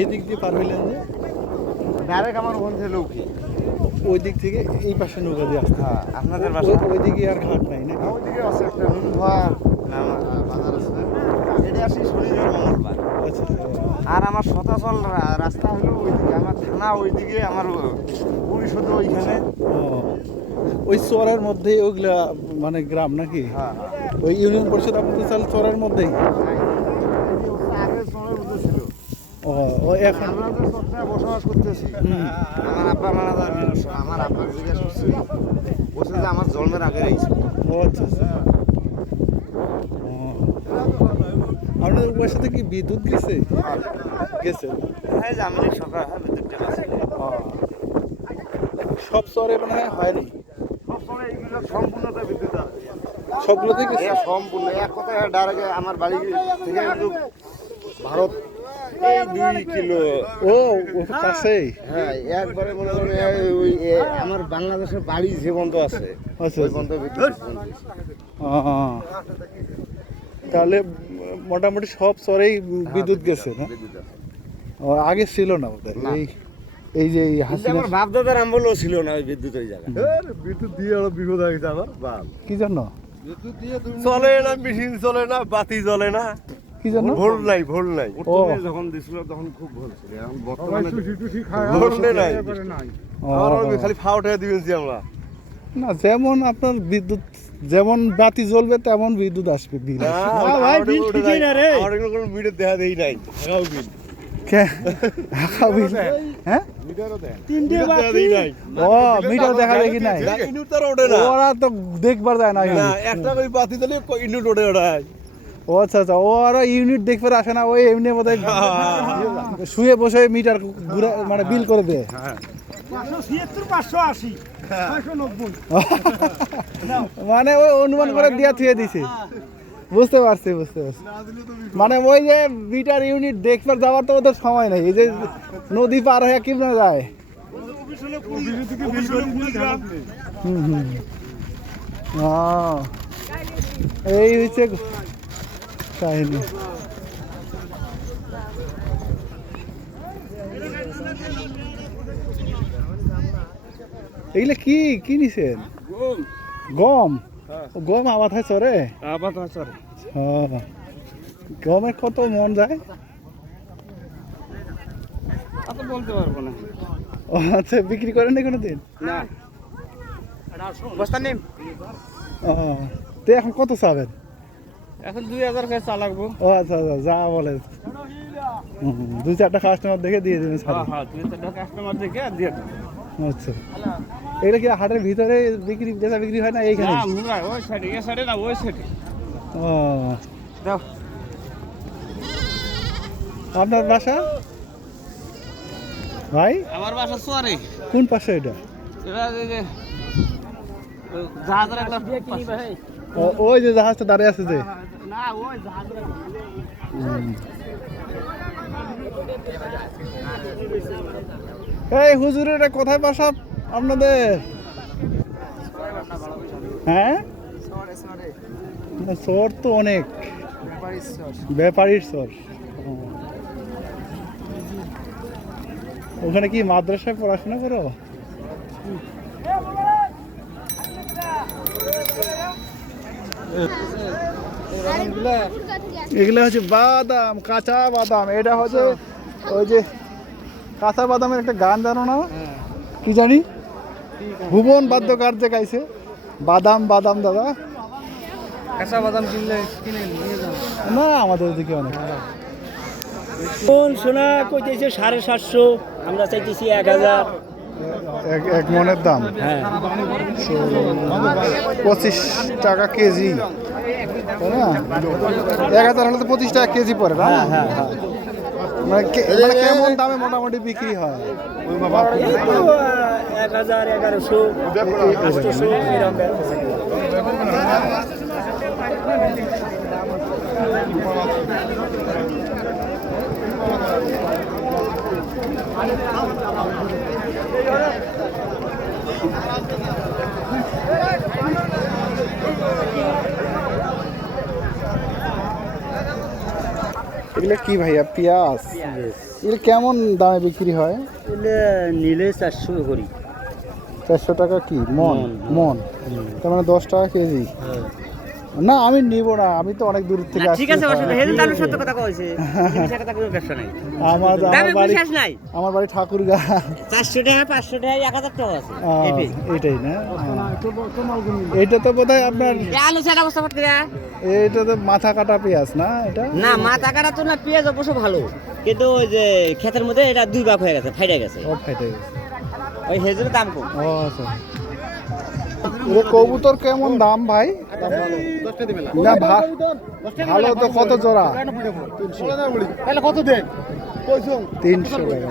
এই দিক দিয়ে পার হইলেন যে ডাইরেক্ট আমার ওখান থেকে লৌকি। ওই দিক থেকে এই পাশে নৌকা দিয়ে আসতে হ্যাঁ, আপনাদের বাসা ওই দিকে আর ঘাট নাই নাকি? ওইদিকে আছে একটা নুনভা বাজার আছে, এটা আসি শনিবার মঙ্গলবার। আচ্ছা আর আমার শতাচল রাস্তা হলো ওইদিকে, আমার থানা ওইদিকে, আমার পরিষদ ওইখানে। ও, ওই চরের মধ্যে ওইগুলা মানে গ্রাম নাকি? হ্যাঁ, ওই ইউনিয়ন পরিষদ আপনাদের চাল চরের মধ্যেই? আগে চরের মধ্যে ছিল। ও ও এখন আমরা যে চরটায় বসবাস করতেছি, আমার আব্বা মারা যাওয়ার বিরুদ্ধে আমার আব্বা জিজ্ঞাসা করছি, বলছে যে আমার জন্মের আগে আইছিল। ও আচ্ছা আচ্ছা। ও, আপনাদের ওর সাথে কি বিদ্যুৎ গেছে? গেছে। হ্যাঁ, যে আমি সকাল বিদ্যুৎটা আছে। ও, সব চরে মনে হয় হয়নি, সব চরে এইগুলো সম্পূর্ণটা বিদ্যুৎ আছে। সবগুলোতে গেছে। সম্পূর্ণ এক কথায় ডাইরেক্ট আমার বাড়ি থেকে কিন্তু ভারত এই 2 কিলো। ও ও কাছেই। হ্যাঁ, একবারে মনে করেন ওই আমার বাংলাদেশের বাড়ি যে বন্ধ আছে আচ্ছা ওই বন্ধ বিদ্যুৎ। ও, তাহলে মোটামুটি সব চরেই বিদ্যুৎ গেছে না? বিদ্যুৎ আছে। ও, আগে ছিল না ওদের না। এই যে এই কিন্তু হাসিনা আমার বাপ দাদার আমলেও ছিল না ওই বিদ্যুৎ ওই জায়গায়। বিদ্যুৎ দিয়ে আরো বিপদ হয়ে গেছে আমার বাল। কি জন্য? চলে না, মেশিন চলে না, বাতি জ্বলে না, কি জন্য? ভোল নাই, ভোল নাই, প্রথমে যখন দিছিল তখন খুব ভালো ছিল, এখন বর্তমানে ভোল নাই। ও, আমার খালি ফাউটে দিয়েছি আমরা। না যেমন আপনার বিদ্যুৎ যেমন বাতি জ্বলবে তেমন বিদ্যুৎ আসবে বিল। ভাই বিল ঠিকই না রে, আমার এগুলো কোনো মিটার দেখা দেই নাই। এগাও বিল বিল হ্যাঁ মিটারও দেয়, তিনটে দেখা দেই নাই। ও মিটার দেখা দেখি নাই, ইনুট তার ওঠে না, ওরা তো দেখবার যায় না। না একটা ওই বাতি দিলে ইনুট ওঠে ওঠায়। ও আচ্ছা আচ্ছা, ওরা ইউনিট দেখবে আসে না, ওই এমনি বোধ শুয়ে বসে মিটার মানে বিল করে দেয়। 576 580 590 মানে ওই অনুমান করে দিয়া থুয়ে দিছে। বুঝতে পারছি বুঝতে পারছি, মানে ওই যে মিটার ইউনিট দেখবার যাওয়ার তো ওদের সময় নেই, এই যে নদী পার হয়ে কি না যায়। হুম হুম, এই হচ্ছে কাহিনী। এগুলা কি কি নিছেন? গম। গম আবাদ হয় চরে? আবার চরে গমের কত মন যায়? অত বলতে পারবো না। ও আচ্ছা, বিক্রি করেন না কোনোদিন? না, বস্তা নেই। ও, তো এখন কত চাবেন? এখন 2000 টাকা চা লাগবো। ও আচ্ছা আচ্ছা, যা বলে 2-4টা কাস্টমার দেখে দিয়ে দেবেন। হ্যাঁ, 2-4টা কাস্টমার দেখে দিয়ে দেবো। আচ্ছা, এটা কি হাটের ভিতরে বিক্রি বেচা বিক্রি হয় না এইখানে? না, মুরা ওই সাইডে, এই সাইডে না, ওই সাইডে। ও, দাও। আপনার বাসা ভাই? আমার বাসা চরে। কোন পাশে এটা? এটা এই যে জাহাজের একটা পাশে। ওই যে জাহাজটা দাঁড়িয়ে আছে যে। না, ওই জাহাজের এই হুজুরের এটা কোথায় বাসা আপনাদের? হ্যাঁ, চর তো অনেক, ব্যাপারীর চর। ওখানে কি মাদ্রাসায় পড়াশোনা করো? এগুলো হচ্ছে বাদাম, কাঁচা বাদাম। এটা হচ্ছে ওই যে কাঁচা বাদামের একটা গান জানো না? কি জানি, ভুবন বাদ্যকার যে গাইছে, বাদাম বাদাম দাদা। কাঁচা বাদাম কিনলে কিনে নিয়ে যাও। না, আমাদের ওদিকে অনেক। কোন সোনা কইতেছে 750, আমরা চাইতেছি 1000। এক মনের দাম? হ্যাঁ, 25 টাকা কেজি, তাই না? 1000 হলে তো 25 টাকা কেজি পড়ে না? হ্যাঁ হ্যাঁ। মানে কেমন দামে মোটামুটি বিক্রি হয়? এই তো 1000, 1100, 800 এরকম। এগুলো এগুলো কি ভাইয়া পেঁয়াজ এগুলো কেমন দামে বিক্রি হয়? নিলে 400 করি। 400 টাকা কি মন? মন তার মানে 10 টাকা কেজি। না আমি নিব না, আমি তো অনেক দূর থেকে আসছি। ঠিক আছে, অসুবিধা হেল তাহলে সত্য কথা কইছে। জিনিস একটা কোনো ব্যবসা নাই। আমার দামে বাড়ি বিশ্বাস নাই। আমার বাড়ি ঠাকুরগা। 400 টাকা 500 টাকা 1000 টাকা আছে। এটাই না? এটা তো বোধহয় আপনার আলু ছাড়া বস্তা পড়তে দেয়া? এটা তো মাথা কাটা পেঁয়াজ না এটা? না মাথা কাটা তো না, পেঁয়াজ অবশ্য ভালো, কিন্তু ওই যে ক্ষেতের মধ্যে এটা দুই ভাগ হয়ে গেছে, ফাইটা গেছে, ও ফাইটে গেছে। ওই হেজের দাম কম। ও আচ্ছা। এর কবুতর কেমন দাম ভাই? না ভালো তো। কত জোড়া? 300 টাকা।